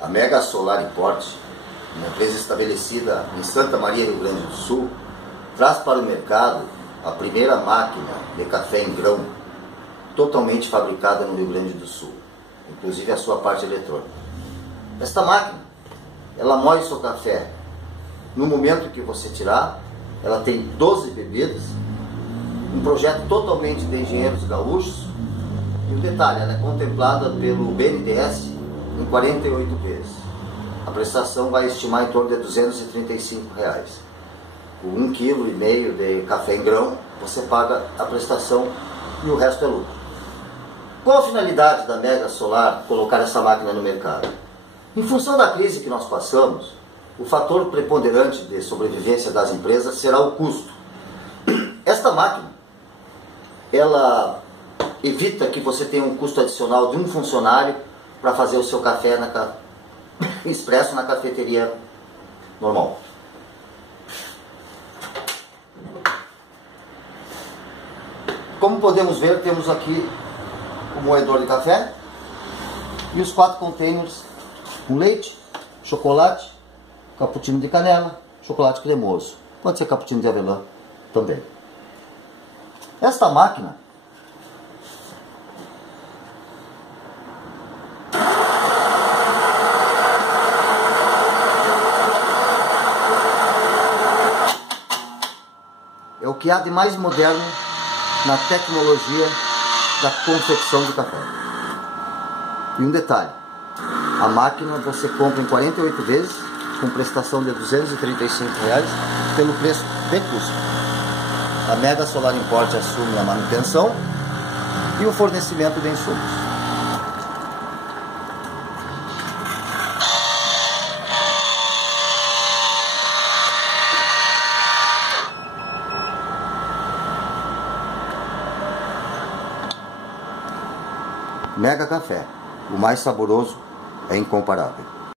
A Mega Solar Import, uma empresa estabelecida em Santa Maria, Rio Grande do Sul, traz para o mercado a primeira máquina de café em grão totalmente fabricada no Rio Grande do Sul, inclusive a sua parte eletrônica. Esta máquina, ela moe seu café no momento que você tirar. Ela tem 12 bebidas, um projeto totalmente de engenheiros gaúchos, e o detalhe, ela é contemplada pelo BNDES em 48 vezes. A prestação vai estimar em torno de R$ 235. Com 1,5 kg de café em grão, você paga a prestação e o resto é lucro. Qual a finalidade da Mega Solar colocar essa máquina no mercado? Em função da crise que nós passamos, o fator preponderante de sobrevivência das empresas será o custo. Esta máquina, ela evita que você tenha um custo adicional de um funcionário para fazer o seu café expresso na cafeteria normal. Como podemos ver, temos aqui o moedor de café e os 4 containers com leite, chocolate, cappuccino de canela, chocolate cremoso. Pode ser cappuccino de avelã também. Esta máquina é o que há de mais moderno na tecnologia da confecção de café. E um detalhe, a máquina você compra em 48 vezes, com prestação de R$ 235 pelo preço de custo. A Mega Solar Import assume a manutenção e o fornecimento de insumos. Mega Café, o mais saboroso é incomparável.